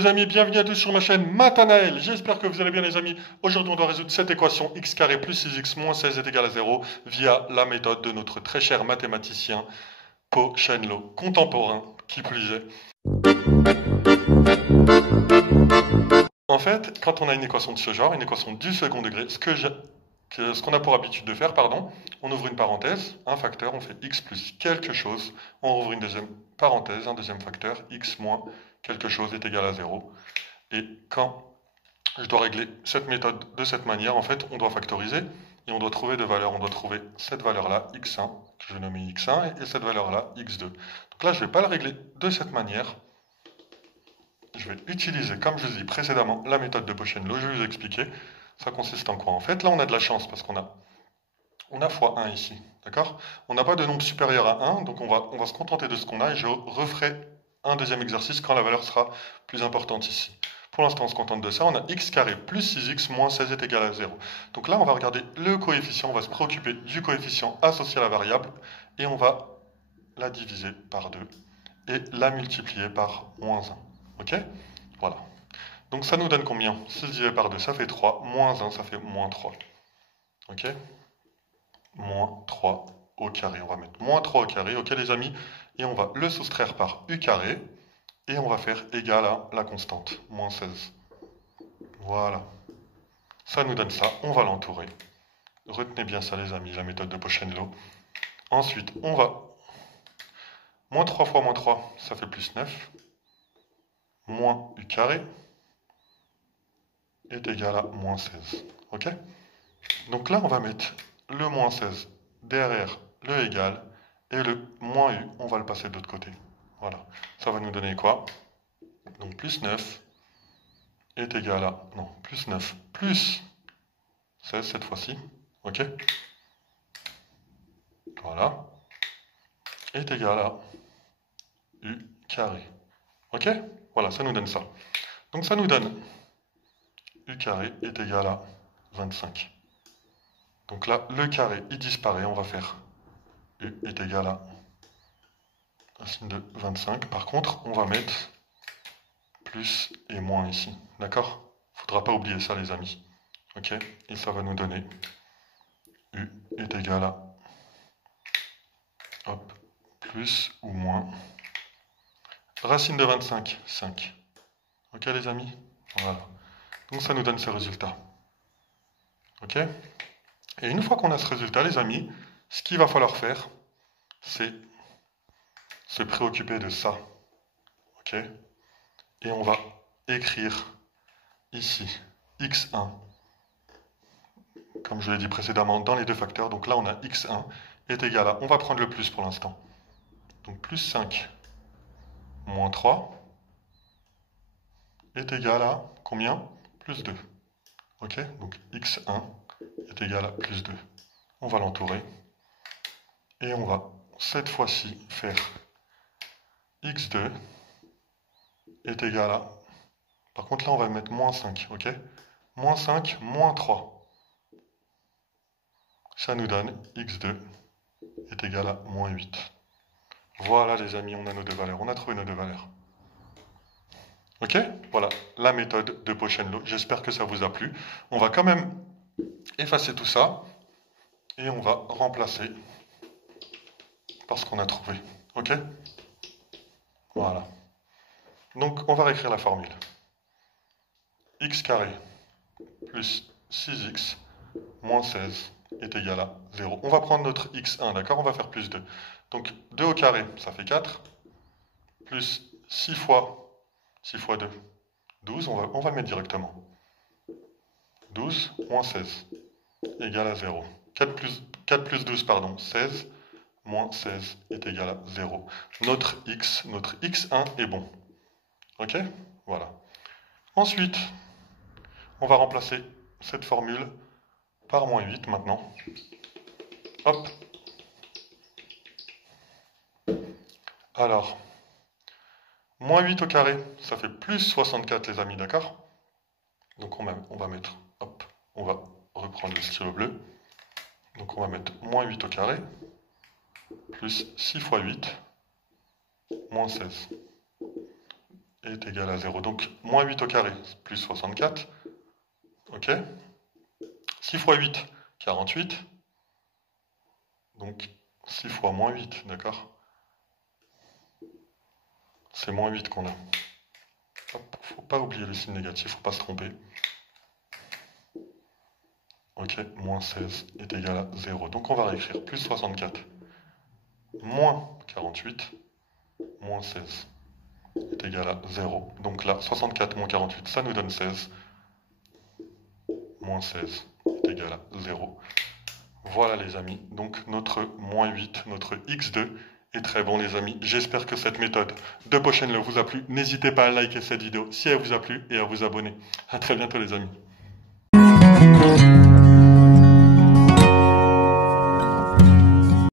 Les amis, bienvenue à tous sur ma chaîne Matanael. J'espère que vous allez bien les amis. Aujourd'hui on doit résoudre cette équation x carré plus 6x moins 16 est égal à 0 via la méthode de notre très cher mathématicien Pochenlo, contemporain qui plus est. En fait, quand on a une équation de ce genre, une équation du second degré, ce qu'on a pour habitude de faire, pardon, on ouvre une parenthèse, un facteur, on fait x plus quelque chose, on ouvre une deuxième parenthèse, un deuxième facteur, x moins quelque chose est égal à 0. Et quand je dois régler cette méthode de cette manière, en fait, on doit factoriser et on doit trouver deux valeurs. On doit trouver cette valeur-là, x1, que je vais nommer x1, et cette valeur-là, x2. Donc là, je ne vais pas le régler de cette manière. Je vais utiliser, comme je vous ai dit précédemment, la méthode de Pochenlo. Je vais vous expliquer. Ça consiste en quoi? En fait, là, on a de la chance parce qu'on a x1 ici. D'accord? On n'a pas de nombre supérieur à 1, donc on va se contenter de ce qu'on a et je referai un deuxième exercice quand la valeur sera plus importante ici. Pour l'instant, on se contente de ça. On a x carré plus 6x moins 16 est égal à 0. Donc là, on va regarder le coefficient. On va se préoccuper du coefficient associé à la variable et on va la diviser par 2 et la multiplier par moins 1. Ok? Voilà. Donc ça nous donne combien? 6 divisé par 2, ça fait 3. Moins 1, ça fait moins 3. Ok? Moins 3 au carré. On va mettre moins 3 au carré, ok les amis? Et on va le soustraire par u carré. Et on va faire égal à la constante, moins 16. Voilà. Ça nous donne ça, on va l'entourer. Retenez bien ça les amis, la méthode de Pochenlo. Ensuite, on va... Moins 3 fois moins 3, ça fait plus 9. Moins u carré est égal à moins 16. Ok? Donc là, on va mettre le moins 16 derrière le égal. Et le moins u, on va le passer de l'autre côté. Voilà. Ça va nous donner quoi? Donc plus 9 est égal à... Non, plus 9 plus 16 cette fois-ci. Ok? Voilà. Est égal à u carré. Ok? Voilà, ça nous donne ça. Donc ça nous donne u carré est égal à 25. Donc là, le carré, il disparaît. On va faire u est égal à racine de 25. Par contre, on va mettre plus et moins ici. D'accord? Faudra pas oublier ça, les amis. Ok? Et ça va nous donner u est égal à hop, plus ou moins racine de 25, 5. Ok les amis? Voilà. Donc ça nous donne ce résultat. Ok? Et une fois qu'on a ce résultat, les amis, ce qu'il va falloir faire, c'est se préoccuper de ça. Ok? Et on va écrire ici x1, comme je l'ai dit précédemment, dans les deux facteurs. Donc là, on a x1 est égal à, on va prendre le plus pour l'instant. Donc plus 5 moins 3 est égal à combien? Plus 2. Ok? Donc x1 est égal à plus 2. On va l'entourer. Et on va cette fois-ci faire x2 est égal à... Par contre là on va mettre moins 5, ok? Moins 5, moins 3. Ça nous donne x2 est égal à moins 8. Voilà les amis, on a nos deux valeurs. On a trouvé nos deux valeurs. Ok? Voilà la méthode de Pochenlo. J'espère que ça vous a plu. On va quand même effacer tout ça. Et on va remplacer par ce qu'on a trouvé. Ok? Voilà. Donc on va réécrire la formule. X carré plus 6x moins 16 est égal à 0. On va prendre notre x1, d'accord? On va faire plus 2. Donc 2 au carré, ça fait 4. Plus 6 fois 2, 12. On va le mettre directement. 12 moins 16 égale à 0. 4 plus 12, pardon, 16 moins 16 est égal à 0. Notre x1 est bon. Ok? Voilà. Ensuite, on va remplacer cette formule par moins 8 maintenant. Hop. Alors, moins 8 au carré, ça fait plus 64 les amis, d'accord? Donc on va mettre, hop, on va reprendre le stylo bleu. Donc on va mettre moins 8 au carré, plus 6 fois 8, moins 16. est égal à 0. Donc, moins 8 au carré, plus 64. Ok. 6 fois 8, 48. Donc, 6 fois moins 8, d'accord? C'est moins 8 qu'on a. Faut pas oublier les signes négatifs, faut pas se tromper. Ok, moins 16 est égal à 0. Donc on va réécrire plus 64, moins 48, moins 16 est égal à 0. Donc là, 64 moins 48, ça nous donne 16. Moins 16 est égal à 0. Voilà les amis, donc notre moins 8, notre x2 est très bon les amis. J'espère que cette méthode de Potion Law vous a plu. N'hésitez pas à liker cette vidéo si elle vous a plu et à vous abonner. A très bientôt les amis.